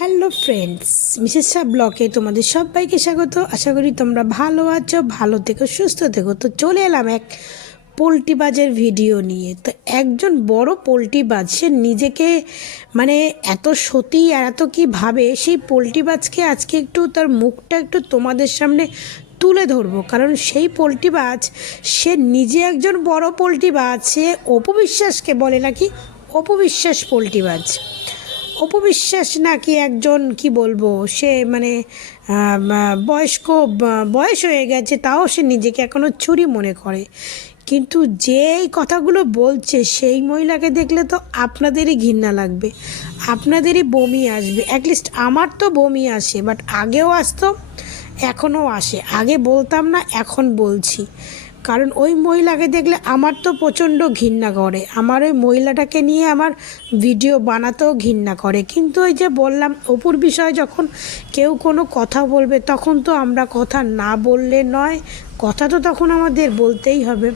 Hello friends Mrs Shah ব্লকে তোমাদের সবাইকে স্বাগত। আশা করি তোমরা ভালো আছো, ভালো থেকো, সুস্থ থেকো। তো চলে এলাম এক পোলট্রি পোলট্রিবাজের ভিডিও নিয়ে। তো একজন বড় পোলট্রিবাজ সে নিজেকে মানে এত সতী আর এত কী ভাবে, সেই পোলট্রিবাজকে আজকে একটু তার মুখটা একটু তোমাদের সামনে তুলে ধরবো। কারণ সেই পোলট্রিবাজ সে নিজে একজন বড় পোলট্রিবাজ সে অপবিশ্বাসকে বলে নাকি অপবিশ্বাস পোলট্রিবাজ অপবিশ্বাস নাকি একজন, কি বলব, সে মানে বয়স্ক বয়স হয়ে গেছে, তাও সে নিজেকে এখনও ছুরি মনে করে। কিন্তু যে এই কথাগুলো বলছে, সেই মহিলাকে দেখলে তো আপনাদেরই ঘৃণা লাগবে, আপনাদেরই বমি আসবে। অ্যাটলিস্ট আমার তো বমি আসে বাট আগেও আসতো, এখনও আসে। আগে বলতাম না, এখন বলছি। কারণ ওই মহিলাকে দেখলে আমার তো প্রচণ্ড ঘৃণা করে। আমার ওই মহিলাটাকে নিয়ে আমার ভিডিও বানাতেও ঘৃণা করে। কিন্তু ওই যে বললাম, অপুর বিষয়ে যখন কেউ কোনো কথা বলবে, তখন তো আমরা কথা না বললে নয়, কথা তো তখন আমাদের বলতেই হবে।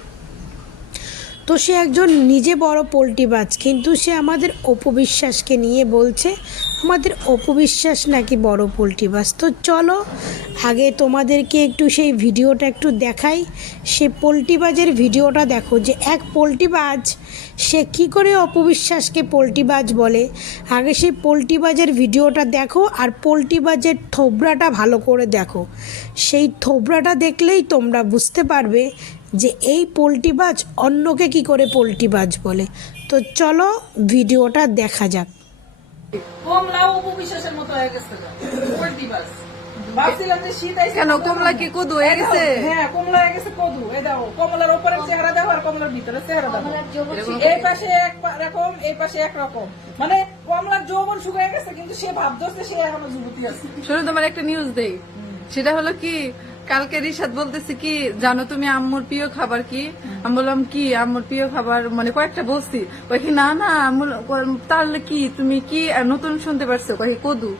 তো সে একজন নিজে বড় পোলট্রিবাজ, কিন্তু সে আমাদের অপবিশ্বাসকে নিয়ে বলছে, আমাদের অপবিশ্বাস নাকি বড় পোলট্রিবাজ? তো চলো, আগে তোমাদেরকে একটু সেই ভিডিওটা একটু দেখাই। সে পোলট্রি পোলট্রিবাজের ভিডিওটা দেখো, যে এক পোলট্রিবাজ, সে কি করে অপবিশ্বাসকে পোলট্রিবাজ বলে? আগে সেই পোলট্রি পোলট্রিবাজের ভিডিওটা দেখো আর পোলট্রি পোলট্রিবাজের থোবরাটা ভালো করে দেখো। সেই থোবরাটা দেখলেই তোমরা বুঝতে পারবে যে এই পোলট্রিবাজ অন্যকে কি করে পোলট্রিবাজ বলে। তো চলো ভিডিওটা দেখা যাক। মতো হয়ে গেছে পোল্ট্রি বাস ভাবছিলাম যে শীত আইছে কেন, কমলা কি কদু হয়ে গেছে? হ্যাঁ কমলা হয়ে গেছে কদু। এই দাও কমলার উপরের চেহারা দাও আর কমলার ভিতরে চেহারা দাও। এই পাশে এক রকম এই পাশে এক রকম মানে কমলার যৌবন শুকিয়ে গেছে কিন্তু সে ভাব ধরছে সে এখনও যুবতী আছে। শুনে তোমার একটা নিউজ দেই। সেটা হলো কি কালকে রিশাদ বলতেছে কি, জানো তুমি আম্মুর প্রিয় খাবার কি? আমি বললাম, কি আম্মুর প্রিয় খাবার? মানে কয়েকটা বলছি। কি, না না তাহলে কি, তুমি কি নতুন শুনতে পারছ? কই কদু।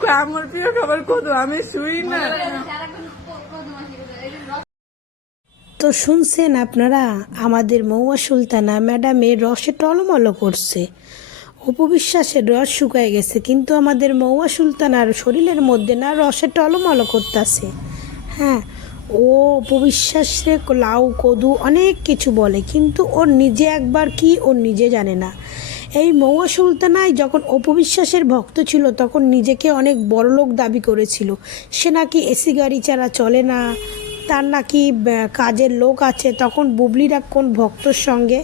কই আম্মুর প্রিয় খাবার কদু, আমি শুই না। তো শুনছেন আপনারা, আমাদের মৌয়া সুলতানা ম্যাডামের রসে টলমল করছে। উপবিশ্বাসের রস শুকায় গেছে, কিন্তু আমাদের মৌয়া সুলতানার শরীরের মধ্যে না রসে টলমল করতেছে। হ্যাঁ ও উপবিশ্বাসে লাউ, কদু অনেক কিছু বলে, কিন্তু ওর নিজে একবার কি ওর নিজে জানে না। এই মৌয়া সুলতানায় যখন অপবিশ্বাসের ভক্ত ছিল, তখন নিজেকে অনেক বড়লোক দাবি করেছিল। সে নাকি এসি গাড়ি ছাড়া চলে না, তার নাকি কাজের লোক আছে, তখন বুবলিরা কোন ভক্তর সঙ্গে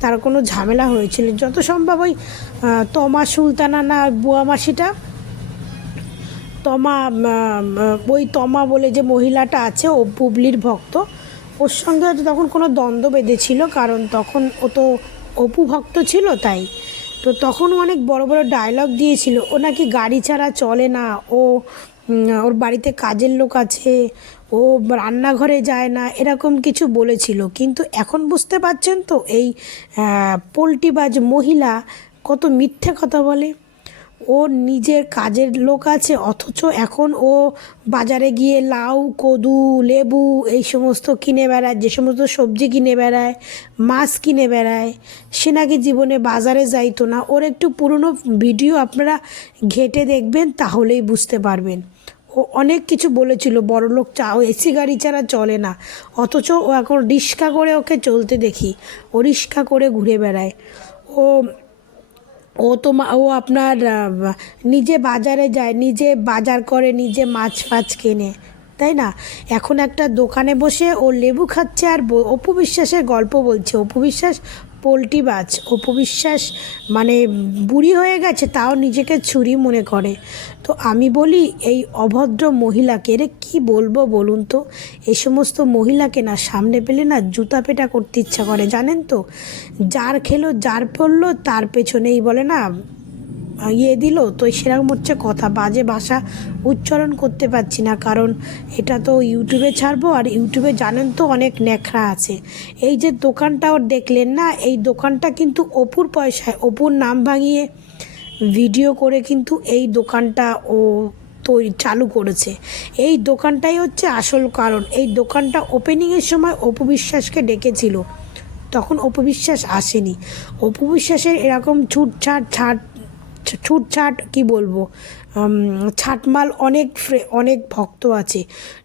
তার কোনো ঝামেলা হয়েছিল। যত সম্ভব ওই তমা সুলতানা না বুয়া মাসিটা, তমা ওই তমা বলে যে মহিলাটা আছে, ও পুবলির ভক্ত, ওর সঙ্গে হয়তো তখন কোনো দ্বন্দ্ব বেঁধেছিল, কারণ তখন ও তো অপু ভক্ত ছিল তাই। তো তখন অনেক বড় বড় ডায়লগ দিয়েছিল, ও নাকি গাড়ি ছাড়া চলে না, ও ওর বাড়িতে কাজের লোক আছে, ও রান্নাঘরে যায় না, এরকম কিছু বলেছিল। কিন্তু এখন বুঝতে পারছেন তো এই পোলট্রিবাজ মহিলা কত মিথ্যে কথা বলে? ওর নিজের কাজের লোক আছে, অথচ এখন ও বাজারে গিয়ে লাউ, কদু, লেবু এই সমস্ত কিনে বেড়ায়, যে সমস্ত সবজি কিনে বেড়ায়, মাছ কিনে বেড়ায়, সে নাকি জীবনে বাজারে যাইতো না। ওর একটু পুরনো ভিডিও আপনারা ঘেটে দেখবেন, তাহলেই বুঝতে পারবেন। ও অনেক কিছু বলেছিল বড় লোক চা, ও এসি গাড়ি ছাড়া চলে না, অথচ ও এখন রিক্সা করে ওকে চলতে দেখি, ও রিক্সা করে ঘুরে বেড়ায়। ও ও তো ও আপনার নিজে বাজারে যায়, নিজে বাজার করে, নিজে মাছ ফাছ কেনে, তাই না? এখন একটা দোকানে বসে ও লেবু খাচ্ছে আর অপু বিশ্বাসের গল্প বলছে, অপু বিশ্বাস পোলট্রি বাজ, অপবিশ্বাস মানে বুড়ি হয়ে গেছে, তাও নিজেকে ছুরি মনে করে। তো আমি বলি, এই অভদ্র মহিলাকে রে কী বলব বলুন তো? এ সমস্ত মহিলাকে না সামনে পেলে না জুতা পেটা করতে ইচ্ছা করে, জানেন তো? যার খেলো, যার পড়ল তার পেছনেই বলে না ইয়ে দিল? তো সেরকম হচ্ছে কথা। বাজে ভাষা উচ্চারণ করতে পারছি না, কারণ এটা তো ইউটিউবে ছাড়বো আর ইউটিউবে জানেন তো অনেক ন্যাকড়া আছে। এই যে দোকানটা ওর দেখলেন না, এই দোকানটা কিন্তু অপুর পয়সায়, অপুর নাম ভাঙিয়ে ভিডিও করে কিন্তু এই দোকানটা ও তৈরি, চালু করেছে। এই দোকানটাই হচ্ছে আসল কারণ। এই দোকানটা ওপেনিংয়ের সময় অপু বিশ্বাসকে ডেকেছিল। তখন অপবিশ্বাস আসেনি। অপবিশ্বাসের এরকম ছুটছাট, ছাট ছুটছাট কি বলব? ছাটমাল অনেক অনেক ভক্ত আছে।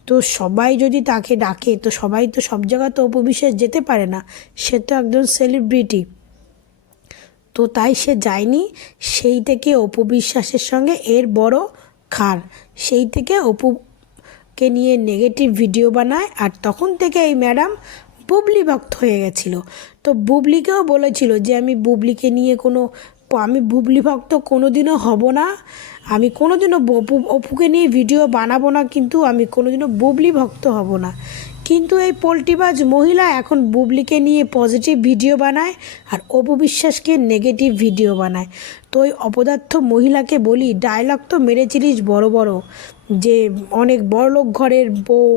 তো সবাই যদি তাকে ডাকে, তো সবাই তো সব জায়গায় তো অপবিশ্বাস যেতে পারে না। সে তো একজন সেলিব্রিটি তো তাই সে যায়নি সেই থেকে অপু বিশ্বাসের সঙ্গে এর বড় খার। সেই থেকে অপুকে নিয়ে নেগেটিভ ভিডিও বানায়, আর তখন থেকে এই ম্যাডাম বুবলি ভক্ত হয়ে গেছিল। তো বুবলিকেও বলেছিল যে, আমি বুবলিকে নিয়ে কোনো আমি বুবলি ভক্ত কোনো দিনও হব না। আমি কোনোদিনও দিনও অপুকে নিয়ে ভিডিও বানাবো না, কিন্তু আমি কোনোদিনও বুবলি ভক্ত হব না। কিন্তু এই পোলট্রিবাজ মহিলা এখন বুবলিকে নিয়ে পজিটিভ ভিডিও বানায় আর অপু বিশ্বাসকে নেগেটিভ ভিডিও বানায়। তো ওই অপদার্থ মহিলাকে বলি, ডায়লগ তো মেরেছিলিস বড় বড়, যে অনেক বড়লোক ঘরের বউ,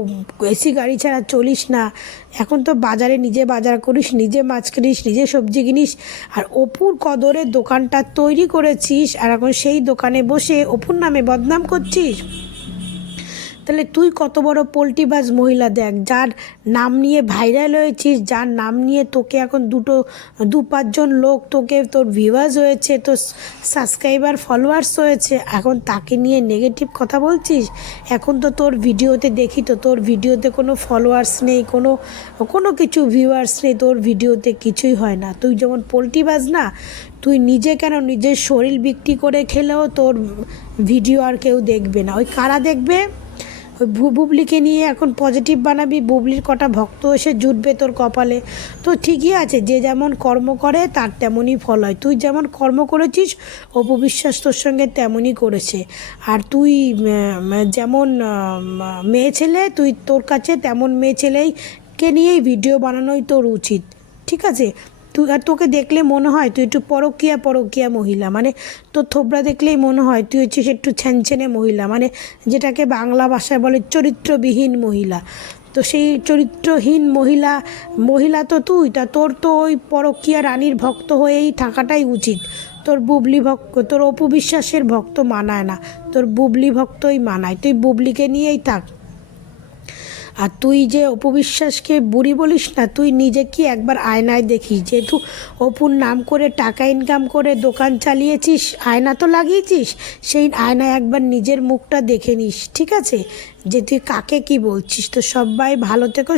এসি গাড়ি ছাড়া চলিস না, এখন তো বাজারে নিজে বাজার করিস, নিজে মাছ কিনিস, নিজে সবজি কিনিস, আর অপুর কদরে দোকানটা তৈরি করেছিস আর এখন সেই দোকানে বসে অপুর নামে বদনাম করছিস। তাহলে তুই কত বড় পোলট্রিবাজ মহিলা দেখ, যার নাম নিয়ে ভাইরাল হয়েছিস, যার নাম নিয়ে তোকে এখন দুটো, দু পাঁচজন লোক তোকে, তোর ভিউয়ার্স হয়েছে, তোর সাবস্ক্রাইবার ফলোয়ার্স হয়েছে, এখন তাকে নিয়ে নেগেটিভ কথা বলছিস? এখন তো তোর ভিডিওতে দেখি তো, তোর ভিডিওতে কোনো ফলোয়ার্স নেই, কোনো কোনো কিছু ভিউয়ার্স নেই, তোর ভিডিওতে কিছুই হয় না। তুই যেমন পোলট্রিবাজ না, তুই নিজে কেন নিজের শরীর বিক্রি করে খেলেও তোর ভিডিও আর কেউ দেখবে না। ওই কারা দেখবে? ওই বুবলিকে নিয়ে এখন পজিটিভ বানাবি, বুবলির কটা ভক্ত এসে জুটবে তোর কপালে। তো ঠিকই আছে, যে যেমন কর্ম করে, তার তেমনই ফল হয়। তুই যেমন কর্ম করেছিস অপবিশ্বাস তোর সঙ্গে তেমনই করেছে। আর তুই যেমন মেয়ে ছেলে, তুই তোর কাছে তেমন মেয়ে ছেলেই কে নিয়েই ভিডিও বানানোই তোর উচিত। ঠিক আছে? তুই আর তোকে দেখলে মনে হয় তুই একটু পরকিয়া পরকিয়া মহিলা। মানে তোর থোবড়া দেখলেই মনে হয় তুই হচ্ছিস একটু ছ্যানছেনে মহিলা। মানে যেটাকে বাংলা ভাষায় বলে চরিত্রবিহীন মহিলা। তো সেই চরিত্রহীন মহিলা মহিলা তো তুই, তা তোর তো ওই পরকিয়া রানীর ভক্ত হয়েই থাকাটাই উচিত। তোর বুবলি ভক্ত, তোর অপু বিশ্বাসের ভক্ত মানায় না। তোর বুবলি ভক্তই মানায়। তুই বুবলিকে নিয়েই থাক। আর তুই যে অপবিশ্বাসকে বুড়ি বলিস না, তুই নিজে কি একবার আয়নায় দেখিস? যেহেতু অপুর নাম করে টাকা ইনকাম করে দোকান চালিয়েছিস, আয়না তো লাগিয়েছিস, সেই আয়নায় একবার নিজের মুখটা দেখে নিস, ঠিক আছে? যে তুই কাকে কি বলছিস? তো সবাই ভালো থেকো